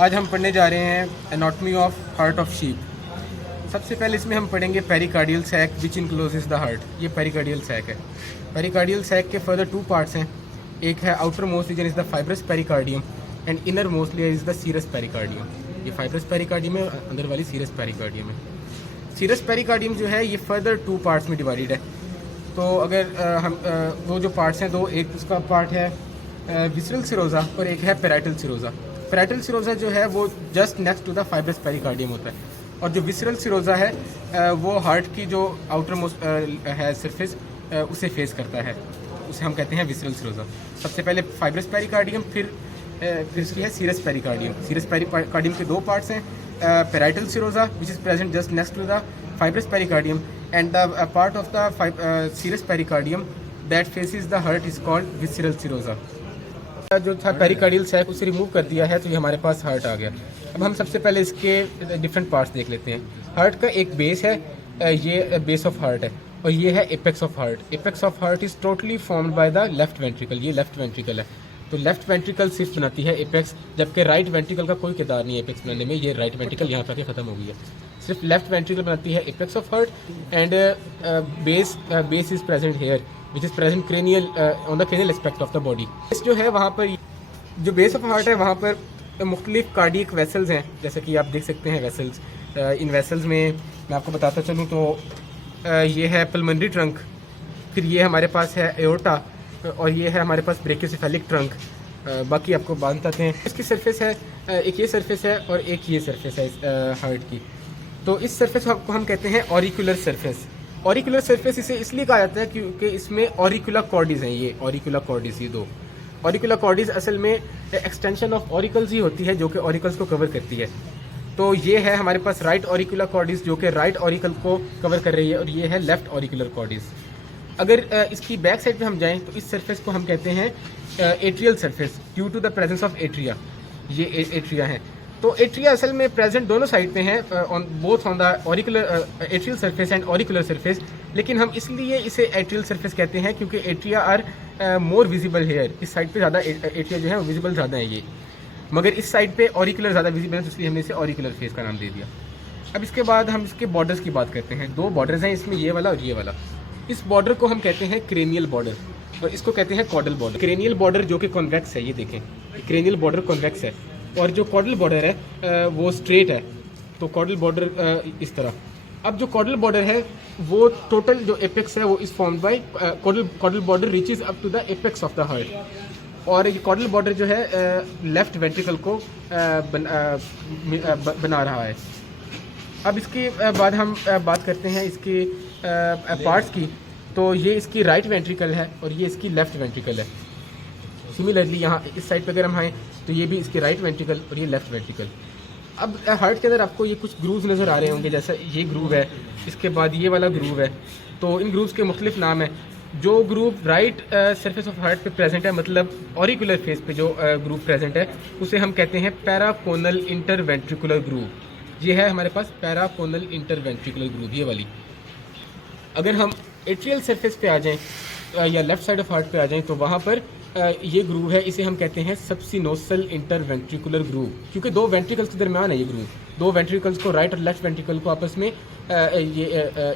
आज हम पढ़ने जा रहे हैं anatomy of heart of sheep. सबसे पहले इसमें हम पढ़ेंगे pericardial sac which encloses the heart. ये पेरिकार्डियल सैक है। पेरिकार्डियल सैक के फर्दर टू पार्ट्स हैं। एक है outer most region is the fibrous pericardium and inner mostly is the serous pericardium. ये फाइब्रस पेरिकार्डियम है, अंदर वाली सीरस पेरिकार्डियम है। सीरस पेरिकार्डियम जो है ये फर्दर टू पार्ट्स में डिवाइडेड है। तो अगर हम वो जो पार्ट्स हैं दो, एक उसका पार्ट है विसरल सिरोजा और एक है पेराइटल सिरोजा। पेराइटल सिरोजा जो है वो just next to the fibrous pericardium होता है, और जो विसरल सिरोजा है वो हार्ट की जो आउटर मोस्ट है सरफेस उसे फेस करता है, उसे हम कहते हैं विसरल सिरोजा। सबसे पहले फाइब्रस पेरिकार्डियम, फिर इसकी है सीरस पेरिकार्डियम। सीरस पेरिकार्डियम के दो पार्ट्स हैं, parietal serosa which is present just next to the fibrous pericardium and the part of the serous pericardium that faces the heart is called visceral serosa. जो था pericardial sac उसे remove कर दिया है तो ये हमारे पास हार्ट आ गया। अब हम सबसे पहले इसके डिफरेंट पार्ट्स देख लेते हैं। हार्ट का एक बेस है, ये बेस ऑफ हार्ट है, और ये है apex of heart. Apex of heart is totally formed by the left ventricle. ये लेफ्ट वेंट्रिकल है, तो लेफ्ट वेंट्रिकल सिर्फ बनाती है एपेक्स, जबकि राइट वेंट्रिकल का कोई किरदार नहीं है एपेक्स बनाने में। ये राइट वेंट्रिकल यहाँ पर ख़त्म हो गई है, सिर्फ लेफ्ट वेंट्रिकल बनाती है apex of heart and base is present here which is present cranial on the cranial aspect of the body. इस जो है वहाँ पर जो बेस ऑफ हार्ट है वहाँ पर मुख्तलिफ कार्डियक वेसल्स हैं, जैसे कि आप देख सकते हैं वेसल्स। इन वेसल्स में मैं आपको बताता चलूँ तो ये है पल्मोनरी ट्रंक, फिर ये हमारे पास है एओर्टा, और ये है हमारे पास ब्रेकियोसेफेलिक ट्रंक। बाकी आपको बात बताते हैं। इसकी सरफेस है, एक ये सरफेस है और एक ये सरफेस है इस हार्ट की। तो इस सरफेस को हम कहते हैं ऑरिकुलर सरफेस। ऑरिकुलर सरफेस इसे इसलिए कहा जाता है क्योंकि इसमें ऑरिकुलर कॉर्डिस हैं। ये ऑरिकुलर कॉर्डिस, ये दो ऑरिकुलर कॉर्डिस असल में एक्सटेंशन ऑफ ऑरिकल्स ही होती है जो कि ऑरिकल्स को कवर करती है। तो ये है हमारे पास राइट ऑरिकुलर कॉर्डिस जो कि राइट ऑरिकल को कवर कर रही है, और ये है लेफ्ट ऑरिकुलर कॉर्डिस। अगर इसकी बैक साइड पे हम जाएं तो इस सरफेस को हम कहते हैं atrial surface due to the presence of atria. ये एट्रिया है। तो एट्रिया असल में प्रेजेंट दोनों साइड पे हैं, on both on the auricular atrial surface and auricular surface. लेकिन हम इसलिए इसे एट्रियल सरफेस कहते हैं क्योंकि atria are more visible here. इस साइड पे ज़्यादा एट्रिया जो है विजिबल ज़्यादा है ये, मगर इस साइड पे ऑरिकुलर ज़्यादा विजिबल है, तो इसलिए हमने इसे ऑरिकुलर फेस का नाम दे दिया। अब इसके बाद हम इसके बॉर्डर्स की बात करते हैं। दो बॉर्डर्स हैं इसमें, ये वाला और ये वाला। इस बॉर्डर को हम कहते हैं क्रेनियल बॉर्डर, और इसको कहते हैं कॉडल बॉर्डर। क्रेनियल बॉर्डर जो कि कॉन्वेक्स है, ये देखें क्रेनियल बॉर्डर कॉन्वेक्स है, और जो कॉडल बॉर्डर है वो स्ट्रेट है। तो कॉडल बॉर्डर इस तरह। अब जो कॉडल बॉर्डर है वो टोटल जो एपेक्स है वो is formed by caudal border reaches up to the apex of the heart, और ये कॉडल बॉर्डर जो है लेफ्ट वेंट्रिकल को बना रहा है। अब इसके बाद हम बात करते हैं इसके पार्ट्स की। तो ये इसकी राइट वेंट्रिकल है और ये इसकी लेफ्ट वेंट्रिकल है। सिमिलरली यहाँ इस साइड पे अगर हम आएँ तो ये भी इसकी राइट वेंट्रिकल और ये लेफ्ट वेंट्रिकल। अब हार्ट के अंदर आपको ये कुछ ग्रूव्स नज़र आ रहे होंगे, जैसा ये ग्रूव है, इसके बाद ये वाला ग्रूव है। तो इन ग्रूव्स के मुख्तलिफ नाम हैं। जो groove right surface of heart पे प्रेजेंट है, मतलब ऑरिकुलर फेस पे जो ग्रूव प्रेजेंट है, उसे हम कहते हैं पैराकोनल इंटरवेंट्रिकुलर ग्रूव। ये है हमारे पास पैराकोनल इंटरवेंट्रिकुलर ग्रूव, ये वाली। अगर हम एट्रियल सरफेस पे आ जाएं या लेफ्ट साइड ऑफ हार्ट पे आ जाएं तो वहाँ पर ये ग्रूव है, इसे हम कहते हैं सबसिनोसल इंटरवेंट्रिकुलर ग्रूव, क्योंकि दो वेंट्रिकल्स के दरमियान है ये ग्रूव। दो वेंट्रिकल्स को, राइट और लेफ्ट वेंट्रिकल को आपस में ये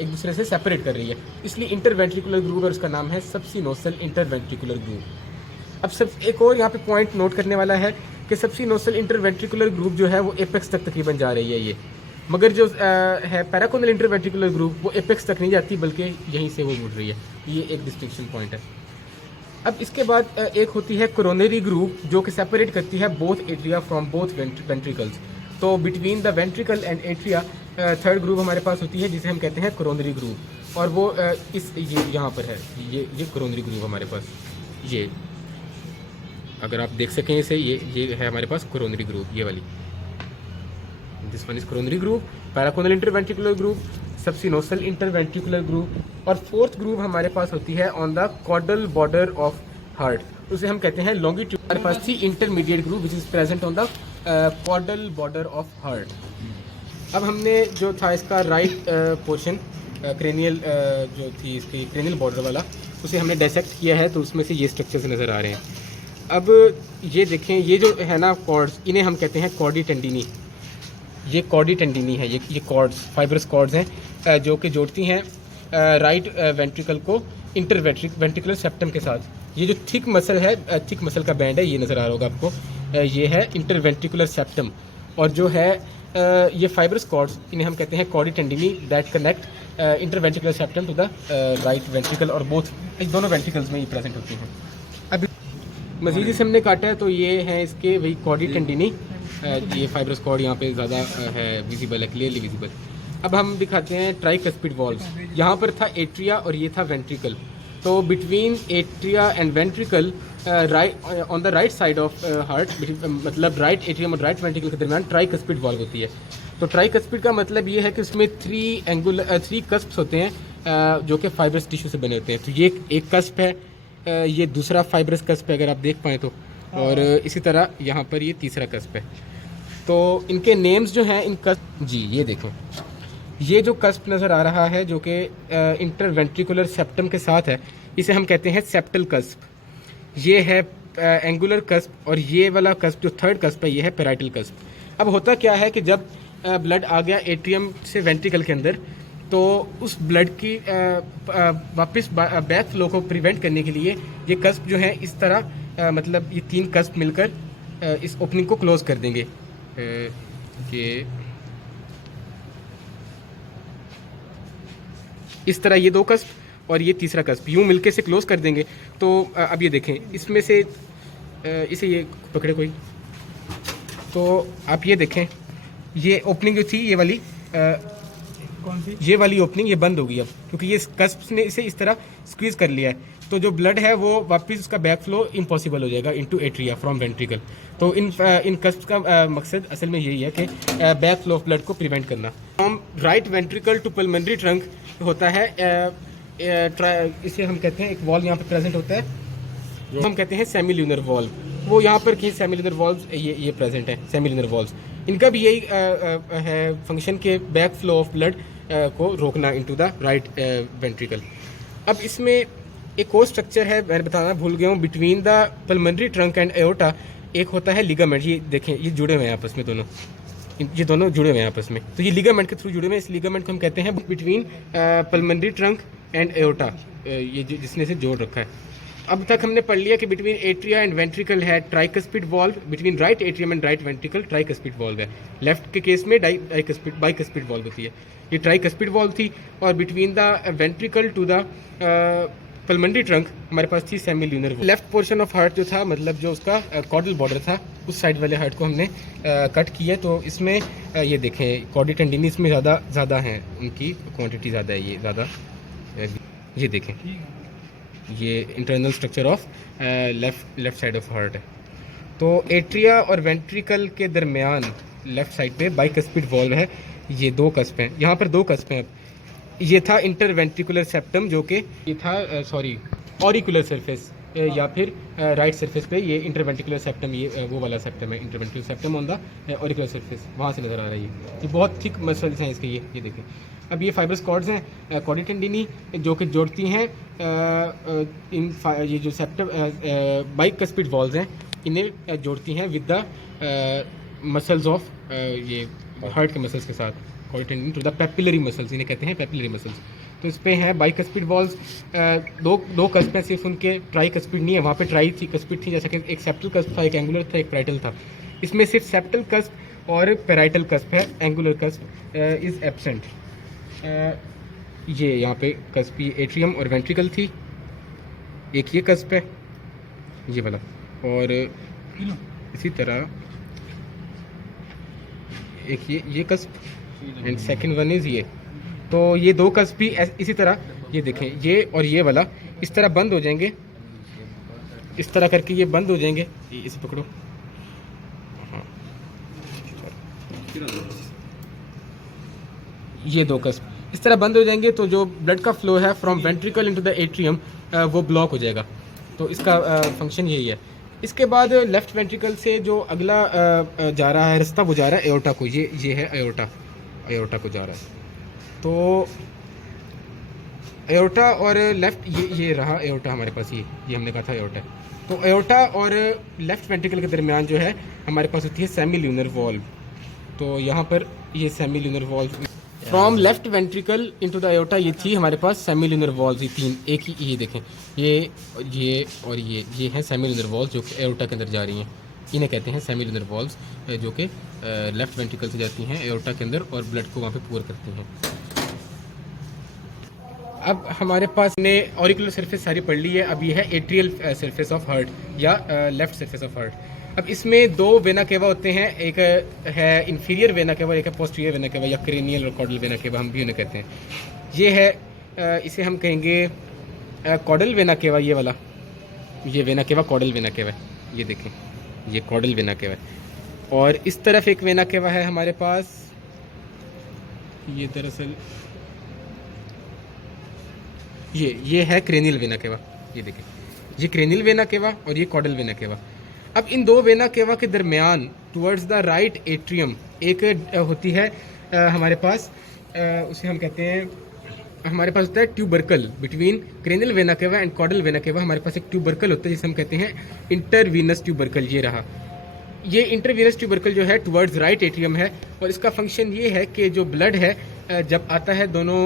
एक दूसरे से सेपरेट कर रही है, इसलिए इंटरवेंट्रिकुलर ग्रूव और उसका नाम है सबसिनोसल इंटरवेंट्रिकुलर ग्रूव। अब सब एक और यहाँ पे पॉइंट नोट करने वाला है कि सबसिनोसल इंटरवेंट्रिकुलर ग्रूव जो है वो एपेक्स तक तकरीबन जा रही है ये, मगर जो है पैराकोनल इंटरवेंट्रिकुलर ग्रूव वो एपेक्स तक नहीं जाती बल्कि यहीं से वो मुड़ रही है। ये एक डिस्टिंक्शन पॉइंट है। अब इसके बाद एक होती है कोरोनरी ग्रूव जो कि सेपरेट करती है both atria from both ventricles. तो between the ventricle and atria third groove हमारे पास होती है जिसे हम कहते हैं कोरोनरी ग्रूव, और वो इस ये यहाँ पर है। ये कोरोनरी ग्रूव हमारे पास, ये अगर आप देख सकें इसे, ये है हमारे पास कोरोनरी ग्रूव, ये वाली। This one is coronary groove, paraconal interventricular groove, subsinuosal interventricular groove, और फोर्थ ग्रूव हमारे पास होती है on the caudal border of heart, उसे हम कहते हैं लॉन्गिट्यूड। हमारे पास थी intermediate groove which is present on the caudal border of heart. अब हमने जो था इसका राइट पोर्शन क्रेनियल जो थी इसकी क्रेनियल बॉर्डर वाला, उसे हमने डायसेक्ट किया है, तो उसमें से ये स्ट्रक्चर्स नज़र आ रहे हैं। अब ये देखें, ये जो है ना कॉर्ड्स, इन्हें हम कहते हैं कॉर्डी टेंडिनी। ये कॉर्डी टेंडिनी है, ये कॉर्ड्स फाइब्रस कॉर्ड्स हैं जो कि जोड़ती हैं राइट वेंट्रिकल को इंटर वेंट्रिकुलर सेप्टम के साथ। ये जो थिक मसल है, थिक मसल का बैंड है, ये नज़र आ रहा होगा आपको, ये है इंटर वेंट्रिकुलर सेप्टम। और जो है ये फाइब्रस कॉर्ड्स, इन्हें हम कहते हैं chordae tendineae that connect inter ventricular septum to the right ventricle, और बोथ दोनों वेंट्रिकल्स में ये प्रेजेंट होती हैं। अब मजीद से हमने काटा है तो ये है इसके वही कॉर्डी टेंडिनी, ये फाइब्रस कॉर्ड यहाँ पे ज़्यादा है विजिबल है, क्लियरली विजिबल। अब हम दिखाते हैं ट्राइकस्पिड वॉल्व्स। यहाँ पर था एट्रिया और ये था वेंट्रिकल। तो between atria and ventricle on the right side of heart, मतलब राइट एट्रियम और राइट वेंट्रिकल के दरमियान ट्राइकस्पिड वॉल्व होती है। तो ट्राइकस्पिड का मतलब ये है कि उसमें थ्री कस्प्स होते हैं जो कि फाइब्रस टिश्यू से बने होते हैं। तो ये एक कस्प है, ये दूसरा फाइब्रस कस्प है अगर आप देख पाएँ तो, और इसी तरह यहाँ पर ये तीसरा कस्प है। तो इनके नेम्स जो हैं इन कस्प, जी ये देखो, ये जो कस्प नज़र आ रहा है जो कि इंटरवेंट्रिकुलर सेप्टम के साथ है, इसे हम कहते हैं सेप्टल कस्प। ये है एंगुलर कस्प, और ये वाला कस्प जो थर्ड कस्प है ये है पेराइटल कस्प। अब होता क्या है कि जब ब्लड आ गया एट्रियम से वेंट्रिकल के अंदर, तो उस ब्लड की वापस बैक फ्लो को प्रिवेंट करने के लिए ये कस्प जो है इस तरह मतलब ये तीन कस्प मिलकर इस ओपनिंग को क्लोज कर देंगे। कि इस तरह ये दो कस्प और ये तीसरा कस्प यूं मिलके से क्लोज कर देंगे। तो अब ये देखें, इसमें से इसे ये पकड़े कोई, तो आप ये देखें, ये ओपनिंग जो थी ये वाली कौन सी, ये वाली ओपनिंग ये बंद हो गई अब, क्योंकि ये कस्प ने इसे इस तरह स्क्वीज कर लिया है। तो जो ब्लड है वो वापस उसका बैक फ्लो इम्पॉसिबल हो जाएगा इनटू एट्रिया फ्रॉम वेंट्रिकल। तो इन कस्प का मकसद असल में यही है कि बैक फ्लो ऑफ ब्लड को प्रिवेंट करना। From right ventricle to pulmonary trunk होता है, इसे हम कहते हैं एक वॉल्व यहाँ पे प्रेजेंट होता है जो हम कहते हैं सेमील्यूनर वॉल्व। वो यहाँ पर की सेमील्यूनर वॉल्व ये प्रेजेंट है, सेमील्यूनर वॉल्व्स। इनका भी यही है फंक्शन के बैक फ्लो ऑफ ब्लड को रोकना इनटू द राइट वेंट्रिकल। अब इसमें एक और स्ट्रक्चर है, मैं बताना भूल गया हूँ, between the pulmonary trunk and aorta एक होता है लिगामेंट। ये देखें, ये जुड़े हुए हैं आपस में, दोनों ये दोनों जुड़े हुए हैं आपस में। तो ये लिगामेंट के थ्रू जुड़े हुए हैं, इस लिगामेंट को हम कहते हैं between pulmonary trunk and aorta, ये जिसने से जोड़ रखा है। अब तक हमने पढ़ लिया कि बिटवीन एट्रिया एंड वेंट्रिकल है tricuspid valve, between right atrium and right ventricle tricuspid valve है। लेफ्ट के केस में बाइकस्पिड वॉल्व होती है, ये ट्राइकस्पिड वॉल्व थी। और between the ventricle to the pulmonary trunk हमारे पास थी semilunar. Left portion of heart जो था, मतलब जो उसका कॉर्डल बॉर्डर था, उस साइड वाले हार्ट को हमने कट किया। तो इसमें ये देखें कॉर्डी टेंडिनी इसमें ज़्यादा हैं, उनकी क्वांटिटी ज़्यादा है, ये ज़्यादा, ये देखें, ये internal structure of left side of heart है। तो एट्रिया और वेंट्रिकल के दरमियान लेफ्ट साइड पे बाइकस्पिड वॉल्व है, ये दो कस्प हैं, यहाँ पर दो कस्प हैं। ये था इंटरवेंट्रिकुलर सेप्टम जो कि ये था ऑरिकुलर सरफेस या फिर राइट सरफेस पे, ये इंटरवेंट्रिकुलर सेप्टम, ये वो वाला सेप्टम है, interventricular septum on the auricular surface, वहाँ से नज़र आ रहा है। ये बहुत थिक मसल्स हैं इसके, ये देखें। अब ये फाइब्रस कॉर्ड्स हैं कॉर्डी टेंडिनी जो कि जोड़ती हैं ये जो सेप्टम बाइकस्पिड वॉल्व्स हैं, इन्हें जोड़ती हैं विद द मसल्स ऑफ ये हार्ट के मसल्स के साथ, कॉर्डी टेंडिनी टू द पेपिलरी मसल्स, इन्हें कहते हैं पेपिलरी मसल्स। तो इस पे हैं बाइकस्पिड वॉल्व्स, दो कस्प हैं सिर्फ, उनके ट्राइकस्पिड नहीं है, वहाँ पे ट्राई थी कस्पिड थी, जैसा कि एक सेप्टल कस्प था, एक एंगुलर था, एक पेराइटल था। इसमें सिर्फ सेप्टल कस्प और पेराइटल कस्प है, एंगुलर कस्प इज़ एब्सेंट। ये यहाँ पे कस्प ये एट्रियम और वेंट्रिकल थी, एक ये कस्प है ये वाला, और इसी तरह एक ये cusp and second one is ये। तो ये दो कस्प भी इसी तरह, ये देखें, ये और ये वाला इस तरह बंद हो जाएंगे, इस तरह करके ये बंद हो जाएंगे, इसे पकड़ो, हाँ, ये दो कस्प इस तरह बंद हो जाएंगे। तो जो ब्लड का फ्लो है from ventricle into the atrium वो ब्लॉक हो जाएगा। तो इसका फंक्शन यही है। इसके बाद लेफ्ट वेंट्रिकल से जो अगला जा रहा है रास्ता, वो जा रहा है एओर्टा को, ये है एओर्टा को जा रहा है। तो एओर्टा और लेफ्ट, ये रहा एओर्टा हमारे पास, ये हमने कहा था एओर्टा। तो एओर्टा और लेफ्ट वेंट्रिकल के दरमियान जो है हमारे पास होती है सेमी ल्यूनर वॉल्व। तो यहाँ पर ये semi lunar valve from left ventricle into the aorta, ये थी हमारे पास सेमी ल्यूनर वॉल्व, ये तीन एक ही, ये देखें, ये और ये हैं सेमी ल्यूनर वॉल्व जो कि एओर्टा के अंदर जा रही हैं। इन्हें कहते हैं सेमी ल्यूनर वॉल्व्स, जो कि लेफ्ट वेंट्रिकल से जाती हैं एओर्टा के अंदर और ब्लड को वहाँ पे पूर करती हैं। अब हमारे पास ने ऑरिकुलर सरफेस सारी पढ़ ली है। अब ये है एट्रियल सरफेस ऑफ हार्ट या लेफ्ट सरफेस ऑफ हार्ट। अब इसमें दो वेना केवा होते हैं, एक है इंफीरियर वेना केवा, एक है पोस्टीरियर वेना केवा या क्रेनियल और कॉडल वेना केवा हम भी उन्हें कहते हैं। ये है इसे हम कहेंगे कॉडल वेना केवा, ये वाला, ये वेना केवा कॉडल वेना केवा, ये देखें ये कॉडल वेना केवा है। और इस तरफ एक वेना केवा है हमारे पास, ये दरअसल ये है क्रेनियल वेना केवा, ये देखें ये क्रेनियल वेना केवा और ये कॉडल वेना केवा। अब इन दो वेना केवा के दरमियान टुवर्ड्स द राइट एट्रियम एक होती है हमारे पास, उसे हम कहते हैं, हमारे पास होता है tubercle between cranial vena cava and caudal vena cava. हमारे पास एक ट्यूबरकल होता है जिसे हम कहते हैं इंटरवीनस ट्यूबरकल, ये रहा। ये इंटरवीनस ट्यूबरकल जो है टुवर्ड्स राइट एट्रियम है और इसका फंक्शन ये है कि जो ब्लड है जब आता है दोनों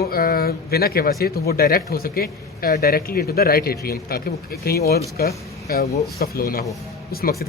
वेना केवा से तो वो डायरेक्ट हो सके directly into the right atrium, ताकि वो कहीं और उसका फ्लो ना हो, उस मकसद